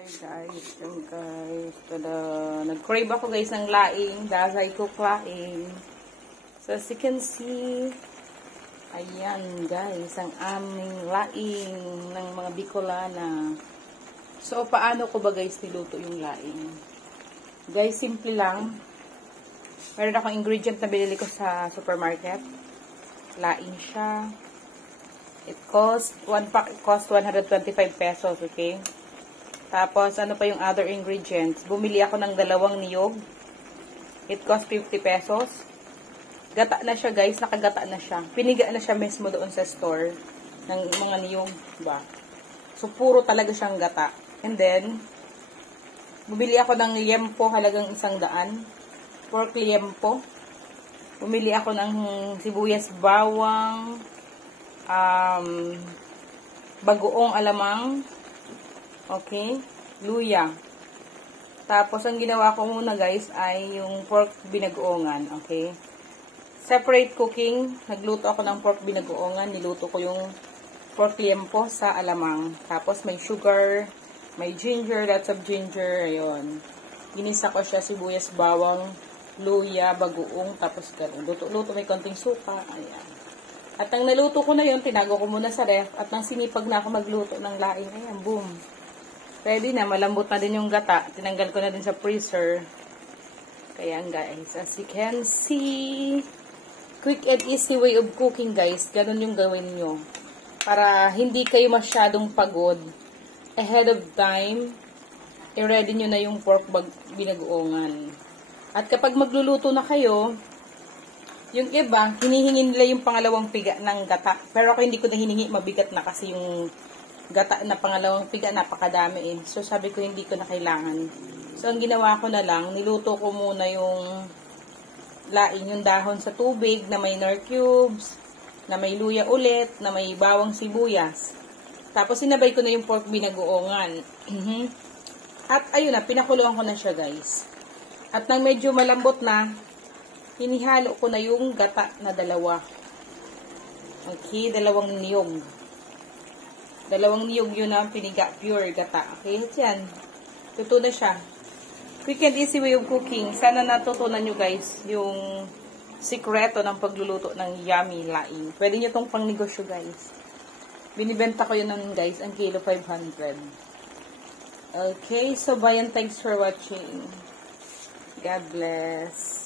Hi guys, yung guys, nag-crave ako guys ng laing, dasay cook laing. So as you can see, ayan guys, ang aming laing ng mga Bicolana. So paano ko ba guys niluto yung laing? Guys, simple lang. Meron akong ingredient na binili ko sa supermarket. Laing siya. It cost, one pack cost 125 pesos, okay? Tapos, ano pa yung other ingredients? Bumili ako ng 2 niyog. It cost 50 pesos. Gata na siya, guys. Nakagata na siya. Piniga na siya mismo doon sa store ng mga niyog, ba? So, puro talaga siyang gata. And then, bumili ako ng liempo, halagang 100. Pork liempo. Bumili ako ng sibuyas bawang, bagoong alamang, okay, luya. Tapos, ang ginawa ko muna guys ay yung pork binagoongan, okay. Separate cooking, nagluto ako ng pork binagoongan, niluto ko yung pork liempo sa alamang. Tapos, may sugar, may ginger, lots of ginger, ayun. Ginisa ko siya, sibuyas, bawang, luya, bagoong, tapos gano'n. Luto-luto, may konting suka, ayan. At ang naluto ko na yun, tinago ko muna sa ref, at nang sinipag na ako magluto ng laing, ayan, boom. Ready na, malambot na din yung gata. Tinanggal ko na din sa freezer. Kaya guys, as you can see, quick and easy way of cooking guys. Ganun yung gawin nyo. Para hindi kayo masyadong pagod. Ahead of time, i-ready nyo na yung pork binagoongan. At kapag magluluto na kayo, yung iba, hinihingi nila yung pangalawang piga ng gata. Pero ako hindi ko na hiningi, mabigat na kasi yung gata na pangalawang piga, napakadami eh. So, sabi ko, hindi ko na kailangan. So, ang ginawa ko na lang, niluto ko muna yung laing, yung dahon sa tubig, na may nor cubes, na may luya ulit, na may bawang sibuyas. Tapos, sinabay ko na yung pork binagoongan. At, ayun na, pinakuluan ko na siya, guys. At nang medyo malambot na, hinihalo ko na yung gata na 2. Okay, 2 niyog. 2 niyog yun ang piniga, pure gata. Okay, yan. Luto na siya. Quick and easy way of cooking. Sana natutunan nyo guys yung sikreto ng pagluluto ng yummy laing. Pwede nyo itong pang negosyo guys. Binibenta ko yun ng guys, ang kilo 500. Okay, so bye and thanks for watching. God bless.